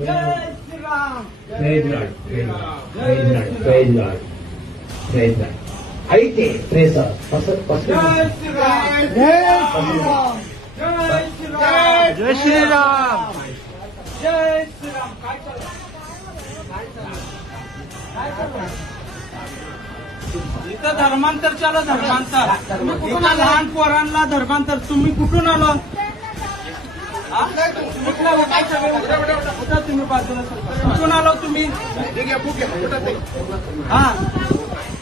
जय Shriram. Praise lord, praise lord, praise lord, praise lord, praise lord. ऐके praise जय श्रीराम. जय श्रीराम. जय श्रीराम. जय श्रीराम. जय श्रीराम. काय चाललं? काय चाललं? इथं धर्मांतर चालू. धर्मांतर कुठून आला? लहान पोरांना धर्मांतर. तुम्ही कुठून आलो? कुठला काय सगळे उठा तुम्ही बाजूला सरका. कुठून आलो तुम्ही? हा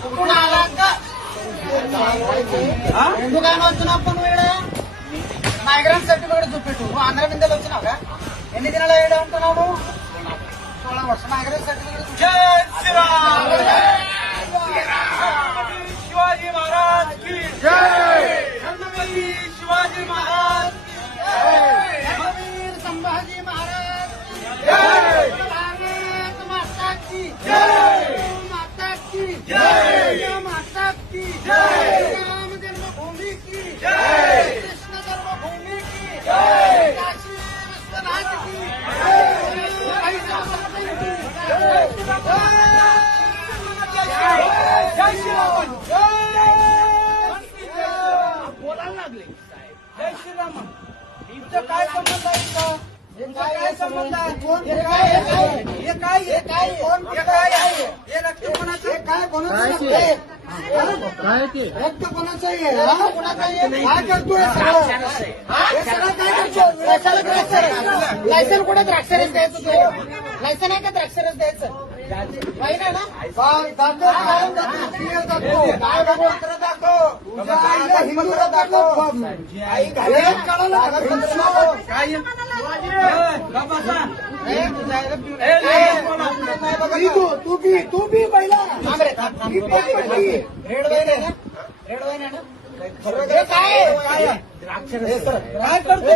कुठून आला का? ఎందుకు ఆయన వచ్చినావు నువ్వు ఈడ మైగ్రెంట్ సర్టిఫికేట్ చూపెట్టు నువ్వు ఆంధ్ర బిందెలు వచ్చినావు ఎన్ని దినాలు ఈడ ఉంటున్నావు నువ్వు 16 వర్షం మైగ్రెంట్ సర్టిఫికేట్ जय श्रीराम. शिवाजी महाराज की जय. छत्रपती शिवाजी महाराज वीर संभाजी महाराज जय. भारत माता की जय. माता की जय. माता की जय. राम जन्मभूमी की जय. कृष्ण जन्मभूमी की जय. काशी विश्वनाथ की जय श्रीराम. बोलायला लागले. जय श्रीराम. इथं काय संबंध आहे इथं? काय संबंध आहे? हे काय आहे? हे रक्त कोणाचं? काय कोणाचं रक्त कोणाचं आहे काय करतोय लायसन कुठे द्राक्षरस द्यायचं तुझं लायसन आहे का द्राक्षरस द्यायचं माहिती आहे ना काय भगवंतर दाखव तुझ्या आईला हिंदूला दाखव आई घालत काढायला काय तू बी पहिला रेड वाईन आहे ना रेड वाईन आहे ना काय करतो